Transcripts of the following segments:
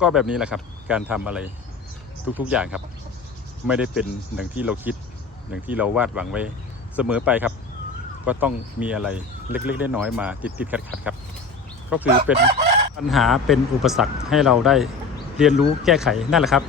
ก็แบบนี้แหละครับ การทำอะไรทุกๆอย่างครับ ไม่ได้เป็นอย่างที่เราคิดอย่างที่เราวาดหวังไว้เสมอไปครับ ก็ต้องมีอะไรเล็กๆน้อยๆมาติดๆขัดๆครับ ก็คือเป็นปัญหาเป็นอุปสรรคให้เราได้เรียนรู้แก้ไขนั่นแหละครับ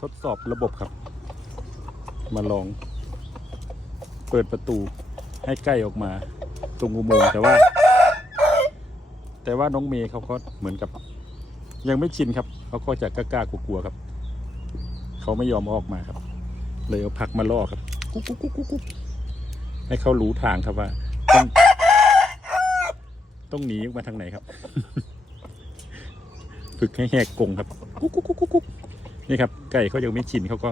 ทดสอบระบบครับ มาลอง เปิดประตูให้ใกล้ออกมา ตรงอุโมงค์แต่ว่า แต่ว่าน้องเมย์เขาก็เหมือนกับ ยังไม่ชินครับ เขาก็จะกล้ากลัวๆครับ เขาไม่ยอมออกมาครับ เลยเอาผักมาล่อครับกุ๊กกุ๊กกุ๊กกุ๊กกุ๊กให้เขารู้ทางครับว่า ต้องต้องหนีออกมาทางไหนครับ ฝึกให้แหกกรงครับกุ๊กกุ๊กกุ๊กกุ๊กกุ๊กนี่ครับ ไก่เขายังไม่ชินเขาก็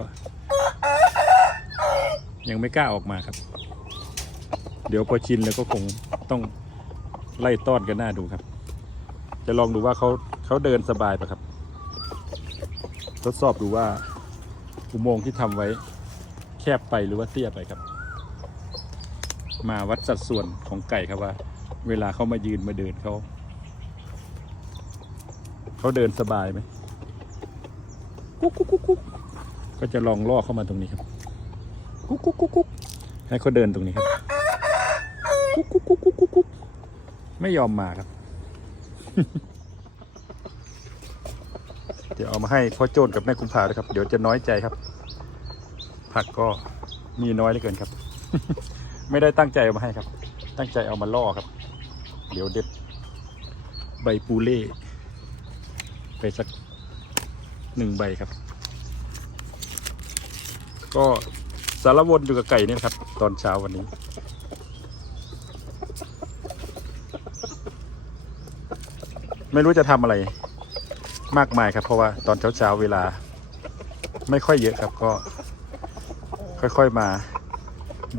ยังไม่กล้าออกมาครับ เดี๋ยวพอชินแล้วก็คงต้องไล่ต้อนกันหน้าดูครับ จะลองดูว่าเขาเขาเดินสบายปะครับ ทดสอบดูว่าอุโมงค์ที่ทำไว้แค บไปหรือว่าเตี้ยไปครับ มาวัดสัดส่วนของไก่ครับว่า เวลาเขามายืนมาเดินเขาเขาเดินสบายไหมกุ๊กกุ๊กกุ๊กกุ๊กก็จะลองล่อเข้ามาตรงนี้ครับ กุ๊กกุ๊กกุ๊กกุ๊กให้เขาเดินตรงนี้ครับกุ๊กกุ๊กกุ๊กกุ๊กกุ๊กกุ๊กไม่ยอมมาครับ เดี๋ยวเอามาให้พ่อโจนกับแม่กุมภาด้วยครับ เดี๋ยวจะน้อยใจครับ ผักก็มีน้อยเหลือเกินครับ ไม่ได้ตั้งใจเอามาให้ครับ ตั้งใจเอามาล่อครับ เดี๋ยวเด็ดใบปูเล่ไปสักหนึ่งใบครับ ก็สารวนอยู่กับไก่นี่นะครับ ตอนเช้าวันนี้ ไม่รู้จะทำอะไรมากมายครับ เพราะว่าตอนเช้าๆเวลาไม่ค่อยเยอะครับก็ ค่อยๆมา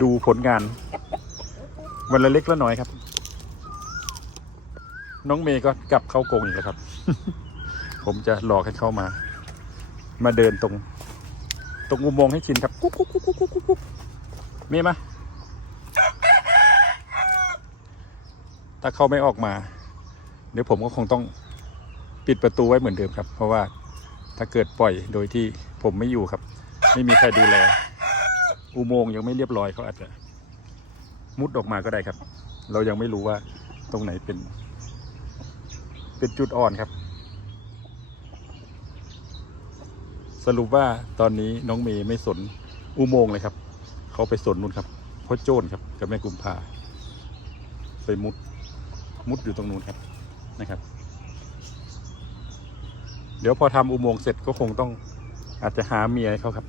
ดูผลงาน วันละเล็กละน้อยครับ น้องเมย์ก็กลับเข้ากรงอีกแล้วครับ ผมจะหลอกให้เข้ามา มาเดินตรง ตรงอุโมงค์ให้ชินครับกุ๊กกุ๊กกุ๊กกุ๊กกุ๊กกุ๊กเมย์มา ถ้าเขาไม่ออกมา เดี๋ยวผมก็คงต้องปิดประตูไว้เหมือนเดิมครับ เพราะว่าถ้าเกิดปล่อยโดยที่ผมไม่อยู่ครับ ไม่มีใครดูแล อุโมงค์ยังไม่เรียบร้อยเขาอาจจะมุดออกมาก็ได้ครับ เรายังไม่รู้ว่าตรงไหนเป็น เป็นจุดอ่อนครับ สรุปว่าตอนนี้น้องเมย์ไม่สนอุโมงค์เลยครับ เขาไปสนนู่นครับพ่อโจนครับ กับแม่กุมภาไปมุดมุดอยู่ตรงนู้นครับนะครับ เดี๋ยวพอทำอุโมงค์เสร็จก็คงต้องอาจจะหาเมียให้เขาครับ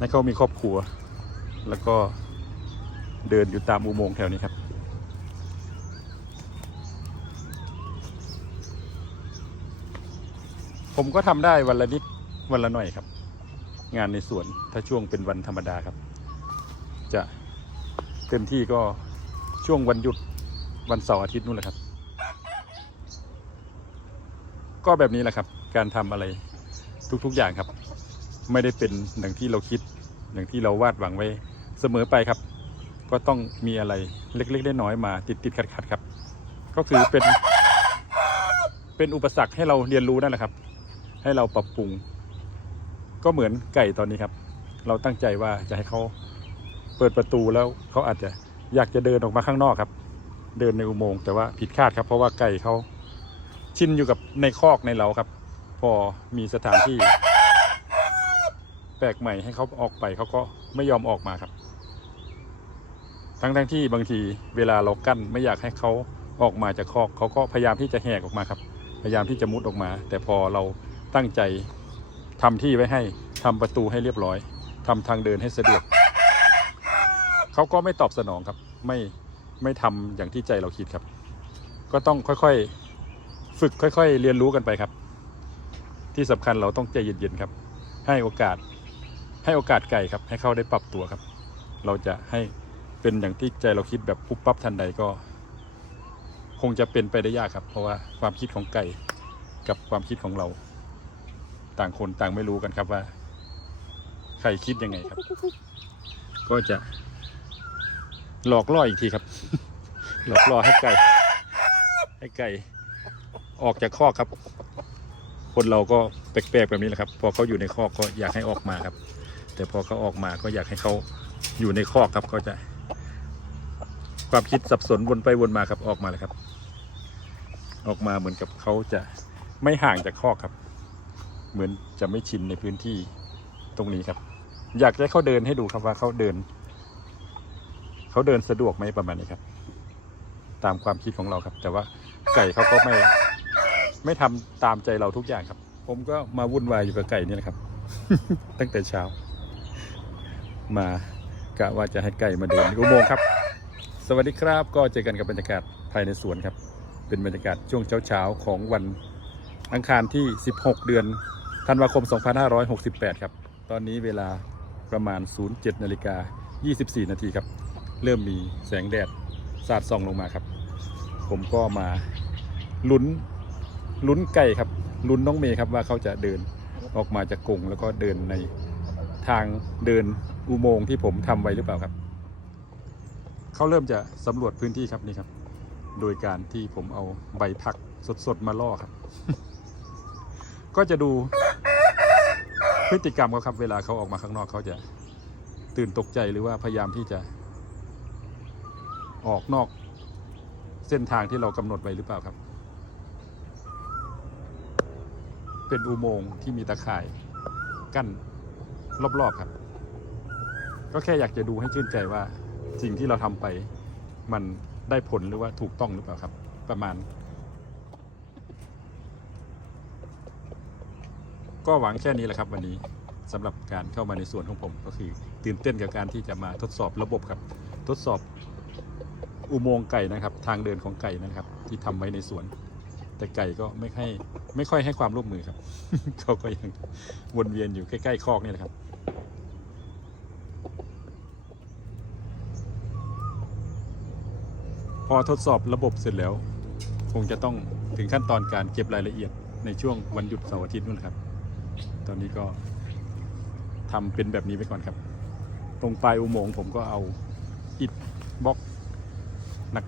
ให้เขามีครอบครัว แล้วก็เดินอยู่ตามอุโมงค์แถวนี้ครับ ผมก็ทำได้วันละนิดวันละหน่อยครับ งานในสวนถ้าช่วงเป็นวันธรรมดาครับ จะเต็มที่ก็ช่วงวันหยุดวันเสาร์อาทิตย์นู่นแหละครับ ก็แบบนี้แหละครับ การทำอะไรทุกๆอย่างครับ ไม่ได้เป็นอย่างที่เราคิดอย่างที่เราวาดหวังไว้เสมอไปครับ ก็ต้องมีอะไรเล็กๆน้อยๆมาติดติดขัดขัดๆครับ ก็คือเป็น เป็นอุปสรรคให้เราเรียนรู้นั่นแหละครับ ให้เราปรับปรุง ก็เหมือนไก่ตอนนี้ครับ เราตั้งใจว่าจะให้เขาเปิดประตูแล้วเขาอาจจะอยากจะเดินออกมาข้างนอกครับ เดินในอุโมงค์แต่ว่าผิดคาดครับ เพราะว่าไก่เขาชินอยู่กับในคอกในเล้าครับ พอมีสถานที่ แปลกใหม่ให้เขาออกไปเขาก็ไม่ยอมออกมาครับ ทั้งทั้งๆที่บางทีเวลาเรากั้นไม่อยากให้เขาออกมาจากคอกเขาก็พยายามที่จะแหกออกมาครับ พยายามที่จะมุดออกมา แต่พอเราตั้งใจทำที่ไว้ให้ทำประตูให้เรียบร้อยทำทางเดินให้สะดวกเขาก็ไม่ตอบสนองครับ ไม่ไม่ทำอย่างที่ใจเราคิดครับ ก็ต้องค่อยๆ ฝึกค่อย ๆ เรียนรู้กันไปครับ ที่สำคัญเราต้องใจเย็นๆครับ ให้โอกาส ให้โอกาสไก่ครับ ให้เขาได้ปรับตัวครับ เราจะให้เป็นอย่างที่ใจเราคิดแบบปุ๊บปั๊บทันใดก็ คงจะเป็นไปได้ยากครับ เพราะว่าความคิดของไก่กับความคิดของเรา ต่างคนต่างไม่รู้กันครับว่าใครคิดยังไงครับ ก็จะ หลอกล่ออีกทีครับ หลอกล่อให้ไก่ ให้ไก่ ออกจากคอกครับ คนเราก็แปลกๆแบบนี้แหละครับ พอเขาอยู่ในคอกก็อยากให้ออกมาครับ แต่พอเขาออกมาก็อยากให้เขาอยู่ในคอกครับก็จะ ความคิดสับสนวนไปวนมาครับออกมาเลยครับ ออกมาเหมือนกับเขาจะไม่ห่างจากคอกครับ เหมือนจะไม่ชินในพื้นที่ตรงนี้ครับ อยากให้เขาเดินให้ดูครับว่าเขาเดินเขาเดินสะดวกไหมประมาณนี้ครับ ตามความคิดของเราครับ แต่ว่าไก่เขาก็ไม่ ไม่ทำตามใจเราทุกอย่างครับ ผมก็มาวุ่นวายอยู่กับไก่นี่แหละครับ ตั้งแต่เช้า มากะว่าจะให้ไก่มาเดินอุโมงค์ครับ สวัสดีครับก็เจอกันกับบรรยากาศภายในสวนครับ เป็นบรรยากาศช่วงเช้าๆของวันอังคารที่ 16 เดือนธันวาคม 2568 ครับ ตอนนี้เวลาประมาณ 07นาฬิกา24 นาทีครับ เริ่มมีแสงแดดสาดส่องลงมาครับ ผมก็มาลุ้นลุ้นไก่ครับลุ้นน้องเมย์ครับว่าเขาจะเดินออกมาจากกรงแล้วก็เดินในทางเดิน อุโมงค์ที่ผมทำไว้หรือเปล่าครับ เขาเริ่มจะสำรวจพื้นที่ครับนี่ครับ โดยการที่ผมเอาใบผักสดๆมาล่อครับ ก็จะดูพฤติกรรมเขาครับ เวลาเขาออกมาข้างนอกเขาจะตื่นตกใจหรือว่าพยายามที่จะ ออกนอกเส้นทางที่เรากำหนดไว้หรือเปล่าครับ เป็นอุโมงค์ที่มีตะข่ายกั้นรอบๆครับ ก็แค่อยากจะดูให้ชื่นใจว่าสิ่งที่เราทำไปมันได้ผลหรือว่าถูกต้องหรือเปล่าครับ ประมาณ ก็หวังแค่นี้แหละครับ วันนี้สำหรับการเข้ามาในส่วนของผมก็คือตื่นเต้นกับการที่จะมาทดสอบระบบครับ ทดสอบอุโมงค์ไก่นะครับ ทางเดินของไก่นะครับ ที่ทำไว้ในสวน แต่ไก่ก็ไม่ให้ไม่ค่อยให้ความร่วมมือครับเขาก็ยังวนเวียนอยู่ใกล้ๆคอกนี่แหละครับ อทดสอบระบบเสร็จแล้ว คงจะต้องถึงขั้นตอนการเก็บรายละเอียดในช่วงวันหยุดเสาร์อาทิตย์นู่นครับ ตอนนี้ก็ทำเป็นแบบนี้ไปก่อนครับ ตรงปลายอุโมงค์ผมก็เอาอิฐบล็อก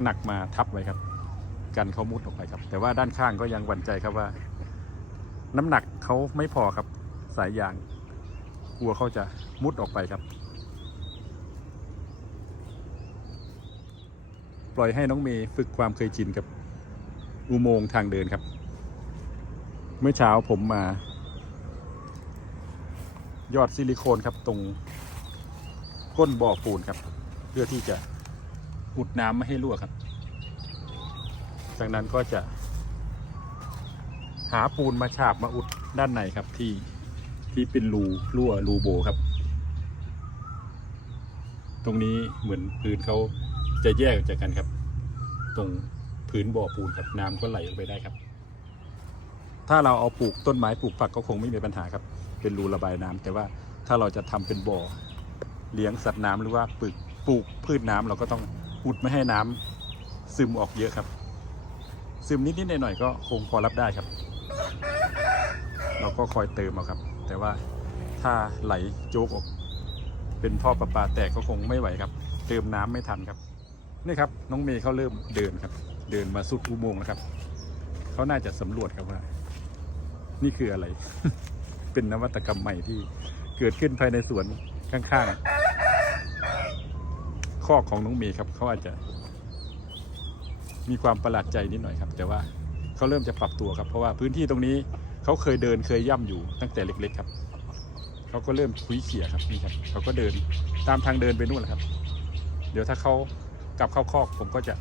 หนักๆมาทับไว้ครับ กันเขามุดออกไปครับ แต่ว่าด้านข้างก็ยังหวั่นใจครับว่า น้ำหนักเขาไม่พอครับสายยางกลัวเขาจะมุดออกไปครับ ปล่อยให้น้องเมย์ฝึกความเคยชินกับอุโมงค์ทางเดินครับ เมื่อเช้าผมมา ยอดซิลิโคนครับตรงก้นบ่อปูนครับ เพื่อที่จะอุดน้ำไม่ให้รั่วครับ จากนั้นก็จะ หาปูนมาฉาบมาอุดด้านในครับที่ที่เป็นรูรั่วรูโบครับ ตรงนี้เหมือนพื้นเขา จะแยกจากกันครับ ตรงพื้นบ่อปูนครับน้ำก็ไหลลงไปได้ครับ ถ้าเราเอาปลูกต้นไม้ปลูกผักก็คงไม่มีปัญหาครับ เป็นรูระบายน้ำแต่ว่าถ้าเราจะทำเป็นบ่อเลี้ยงสัตว์น้ำหรือว่าปลูกปลูกพืชน้ำเราก็ต้องอุดไม่ให้น้ำซึมออกเยอะครับ ซึมนิดๆหน่อยๆก็คงพอรับได้ครับ เราก็คอยเติมเอาครับ แต่ว่าถ้าไหลโจกออก เป็นท่อประปาแตกก็คงไม่ไหวครับ เติมน้ำไม่ทันครับ นี่ครับน้องเมย์เขาเริ่มเดินครับ เดินมาสุดอุโมงค์แล้วครับเขาน่าจะสำรวจครับว่า นี่คืออะไร เป็นนวัตกรรมใหม่ที่เกิดขึ้นภายในสวนข้างๆคอกของน้องเมย์ครับเขาอาจจะ มีความประหลาดใจนิดหน่อยครับ แต่ว่าเขาเริ่มจะปรับตัวครับ เพราะว่าพื้นที่ตรงนี้เขาเคยเดินเคยย่ำอยู่ตั้งแต่เล็ก ๆ ครับเขาก็เริ่มคุยเขี่ยครับนี่ครับเขาก็เดินตามทางเดินไปนู่นแหละครับ เดี๋ยวถ้าเขา กลับเข้าคอกผมก็จะ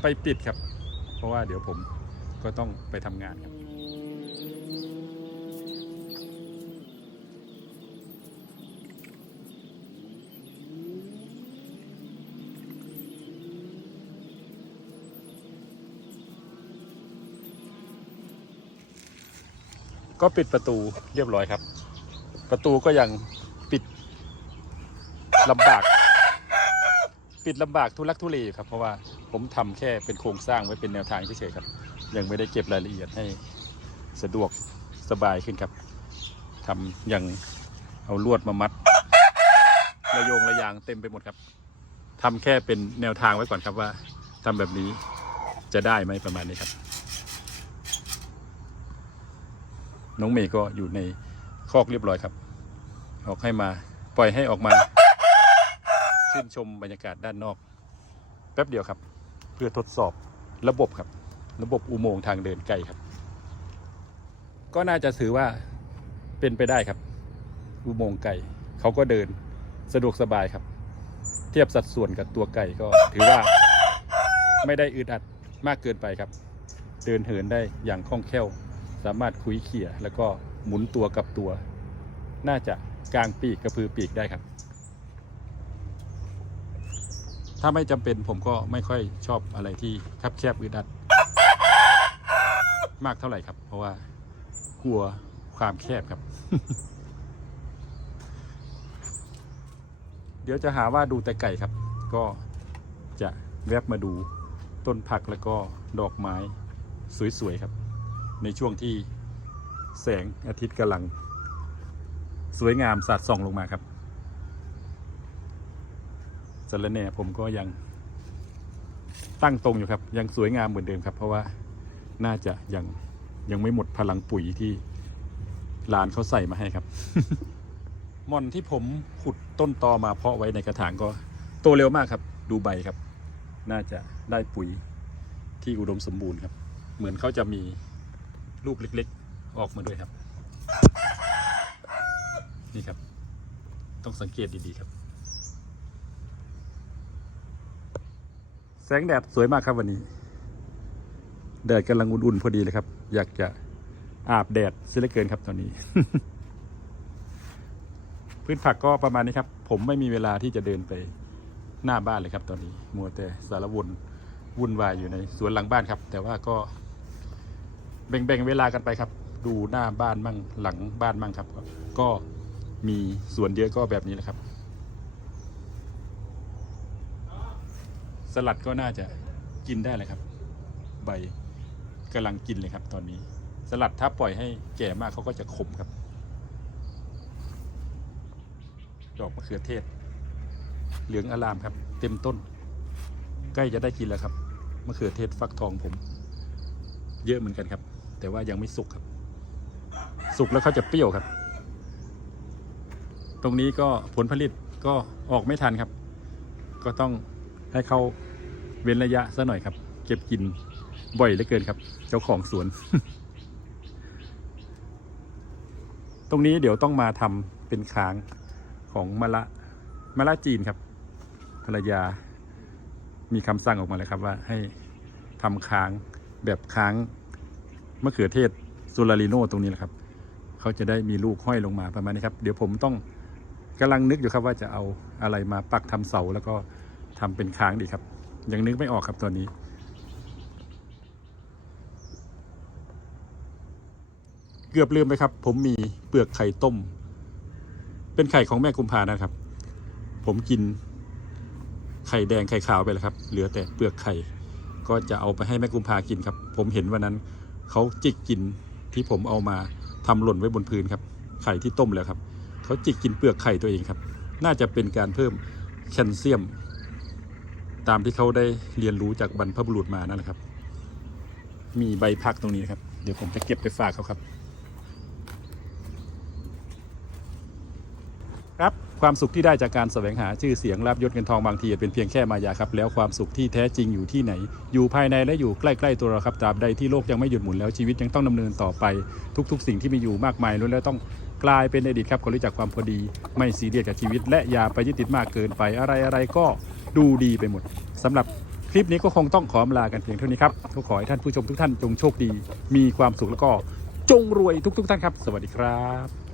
ไปปิดครับ เพราะว่าเดี๋ยวผมก็ต้องไปทำงานครับก็ปิดประตูเรียบร้อยครับ ประตูก็ยังปิดลำบาก ปิดลำบากทุลักทุเลครับเพราะว่าผมทำแค่เป็นโครงสร้างไว้เป็นแนวทางเฉยๆครับ ยังไม่ได้เก็บรายละเอียดให้สะดวกสบายขึ้นครับทำอย่างเอาลวดมามัด ระโยงระยางเต็มไปหมดครับทำแค่เป็นแนวทางไว้ก่อนครับว่าทำแบบนี้จะได้ไหมประมาณนี้ครับ น้องเมย์ก็อยู่ในคอกเรียบร้อยครับ ออกให้มาปล่อยให้ออกมา ชื่นชมบรรยากาศด้านนอก แป๊บเดียวครับ เพื่อทดสอบระบบครับ ระบบอุโมงค์ทางเดินไกลครับ ก็น่าจะถือว่าเป็นไปได้ครับ อุโมงค์ไก่เขาก็เดินสะดวกสบายครับ เทียบสัดส่วนกับตัวไก่ก็ถือว่าไม่ได้อึดอัดมากเกินไปครับ เดินเหินได้อย่างคล่องแคล่ว สามารถคุยเขี่ยแล้วก็หมุนตัวกับตัว น่าจะกลางปีกกระพือปีกได้ครับ ถ้าไม่จำเป็นผมก็ไม่ค่อยชอบอะไรที่คับแคบอึดอัด มากเท่าไหร่ครับ เพราะว่ากลัวความแคบครับ เดี๋ยวจะหาว่าดูแต่ไก่ครับ ก็จะแวบมาดูต้นผักแล้วก็ดอกไม้สวย ๆ ครับ ในช่วงที่แสงอาทิตย์กำลัง สวยงามสาดส่องลงมาครับ สารแน่ผมก็ยังตั้งตรงอยู่ครับ ยังสวยงามเหมือนเดิมครับ เพราะว่าน่าจะยังยังไม่หมดพลังปุ๋ยที่ลานเขาใส่มาให้ครับม่อนที่ผมขุดต้นตอมาเพาะไว้ในกระถางก็โตเร็วมากครับ ดูใบครับ น่าจะได้ปุ๋ยที่อุดมสมบูรณ์ครับ เหมือนเขาจะมีลูกเล็ก ๆ ออกมาด้วยครับ นี่ครับ ต้องสังเกตดี ๆ ครับ แสงแดดสวยมากครับวันนี้ แดดกำลังอุ่นๆพอดีเลยครับ อยากจะอาบแดดเสียเหลือเกินครับตอนนี้พืชผักก็ประมาณนี้ครับ ผมไม่มีเวลาที่จะเดินไปหน้าบ้านเลยครับ ตอนนี้ มัวแต่สารวนวุ่นวายอยู่ในสวนหลังบ้านครับ แต่ว่าก็ แบ่งๆเวลากันไปครับ ดูหน้าบ้านมั่งหลังบ้านมั่งครับ ก็มีสวนเยอะก็แบบนี้แหละครับ สลัดก็น่าจะกินได้เลยครับ ใบกำลังกินเลยครับ ตอนนี้ สลัดถ้าปล่อยให้แก่มากเขาก็จะขมครับ ดอกมะเขือเทศ เหลืองอลามครับ เต็มต้น ใกล้จะได้กินแล้วครับมะเขือเทศฟักทองผม เยอะเหมือนกันครับ แต่ว่ายังไม่สุกครับ สุกแล้วเขาจะเปรี้ยวครับ ตรงนี้ก็ผลผลิตก็ออกไม่ทันครับ ก็ต้อง ให้เขาเว้นระยะซะหน่อยครับ เก็บกินบ่อยเหลือเกินครับ เจ้าของสวน ตรงนี้เดี๋ยวต้องมาทำเป็นค้างของมะละมะละจีนครับ ภรรยามีคำสั่งออกมาเลยครับว่าให้ทำค้างแบบค้างมะเขือเทศซูลาริโนตรงนี้แหละครับเขาจะได้มีลูกห้อยลงมาประมาณนี้ครับ เดี๋ยวผมต้องกำลังนึกอยู่ครับว่าจะเอาอะไรมาปักทำเสาแล้วก็ ทำเป็นค้างดีครับ ยังนึกไม่ออกครับตอนนี้ เกือบลืมไปครับ ผมมีเปลือกไข่ต้ม เป็นไข่ของแม่กุมภานะครับ ผมกินไข่แดงไข่ขาวไปแล้วครับ เหลือแต่เปลือกไข่ ก็จะเอาไปให้แม่กุมภากินครับ ผมเห็นวันนั้นเขาจิกกินที่ผมเอามาทำหล่นไว้บนพื้นครับ ไข่ที่ต้มแล้วครับเขาจิกกินเปลือกไข่ตัวเองครับ น่าจะเป็นการเพิ่มแคลเซียม ตามที่เขาได้เรียนรู้จากบรรพบุรุษมานั่นแหละครับ มีใบพักตรงนี้นะครับ เดี๋ยวผมจะเก็บไปฝากเขาครับ ครับความสุขที่ได้จากการแสวงหาชื่อเสียงลาบยศเงินทองบางทีเป็นเพียงแค่มายาครับ แล้วความสุขที่แท้จริงอยู่ที่ไหน อยู่ภายในและอยู่ใกล้ๆตัวเราครับตราบใดที่โลกยังไม่หยุดหมุนแล้วชีวิตยังต้องดำเนินต่อไปทุก ๆ สิ่งที่มีอยู่มากมายล้วนแล้วต้อง กลายเป็นอดีตครับคนรู้จักความพอดี ไม่ซีเรียสกับชีวิต และอย่าไปยึดติดมากเกินไปอะไรอะไรก็ดูดีไปหมดสำหรับคลิปนี้ก็คงต้องขอลากันเพียงเท่านี้ครับก็ขอให้ท่านผู้ชมทุกท่านจงโชคดี มีความสุขแล้วก็จงรวยทุก ๆ ท่านครับ สวัสดีครับ